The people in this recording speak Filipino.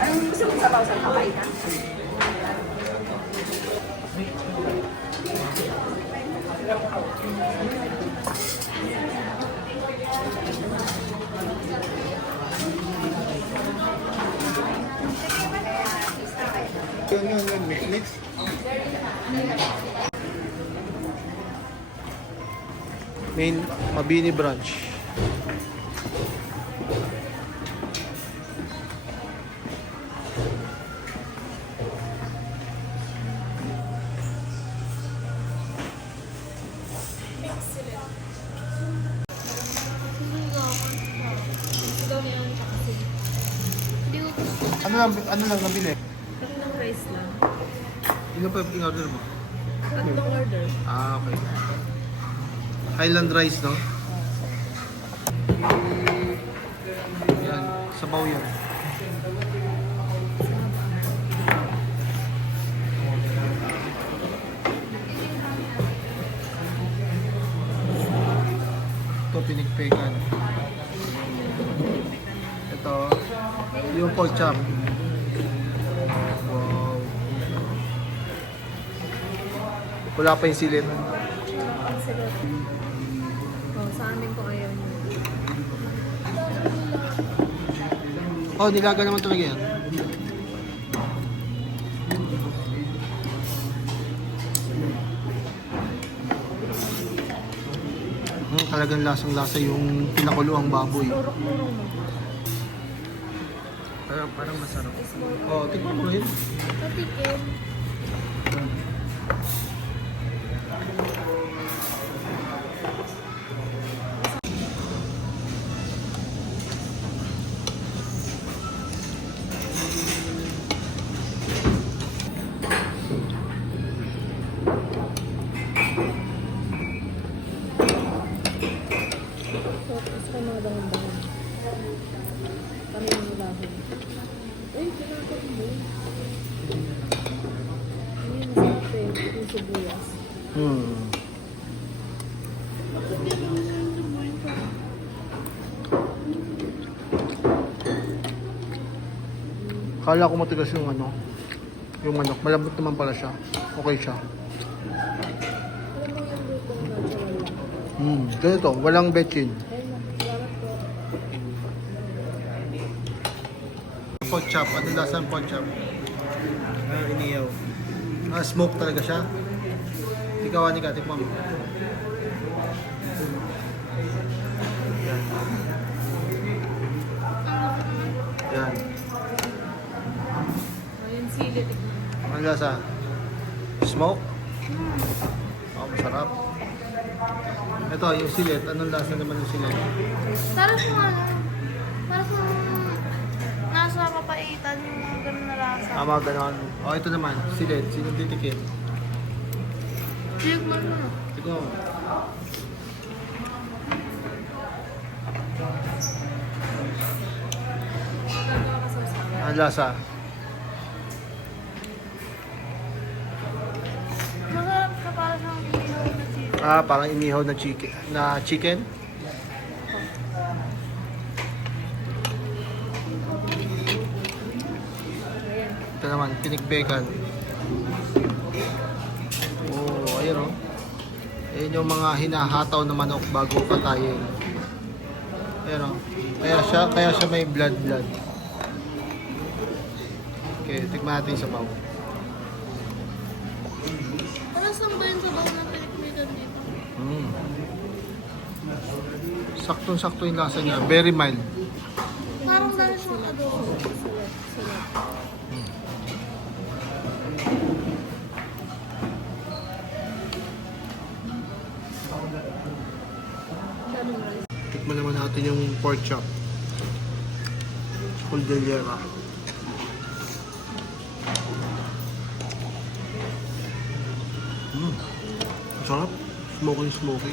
Ang gusto mong sabaw sa kapaitan? Yun, mix. Main Mabini branch. Ano lang nabili? Tatlong rice lang. Ano pa yung order mo? Tatlong order. Ah, okay. Highland rice, no? Yan, sabaw yan. Ito, pinikpekan. Ito, yung pork chop. Wow. Wala pa yung silid. Sa amin ko ayaw niyo. Oh, nilaga naman talaga yan. Talagang lasang-lasa yung pinakuluang baboy. Turok-turok mo. Parang masarap. Oh, tignan mo rin. Patikin. Gusto ko mga bangan-bangan. Kami yung lahon. Uy, kinakot mo. Ayun, masarap eh. Yung sibuyas. Kala ko matigas yung ano, yung manok. Malambot naman pala siya. Okay siya. Alam mo yung lutong natural lang. Ganito, walang betchin. Ayun, salamat po. Pork chop, ano lasa ng pork chop? Iniyaw. Smoke talaga siya. Ikaw, Anika, tikman mo. Yan. Yan. Ayun, sili. Ano lasa? Smoke? Oh, masarap. Ito, yung silit. Anong lasa naman yung silit? Para kung ano, para kung nasa papaitan yung mga ganun na lasa. Mga ganon. Oh, ito naman. Silit. Sinong titikin? Sige mo na. Tignan mo. Gagawa ka sa usawa. Ang lasa? Masarap siya para sa inihaw na chicken. Parang inihaw na chicken. Ito naman, pinikbekan. Ayan yung mga hinahataw na manok bago patayin. Ayan o. Kaya siya may blood. Okay, tikman natin sa baw. Parang saan ba yung sabaw na pinikmikan dito? Saktong-sakto yung lasa niya. Very mild. Parang dahil siyang adobo. Sarap. Daming rice. Tikman naman natin yung pork chop. Cordillera. Sarap. Smoky.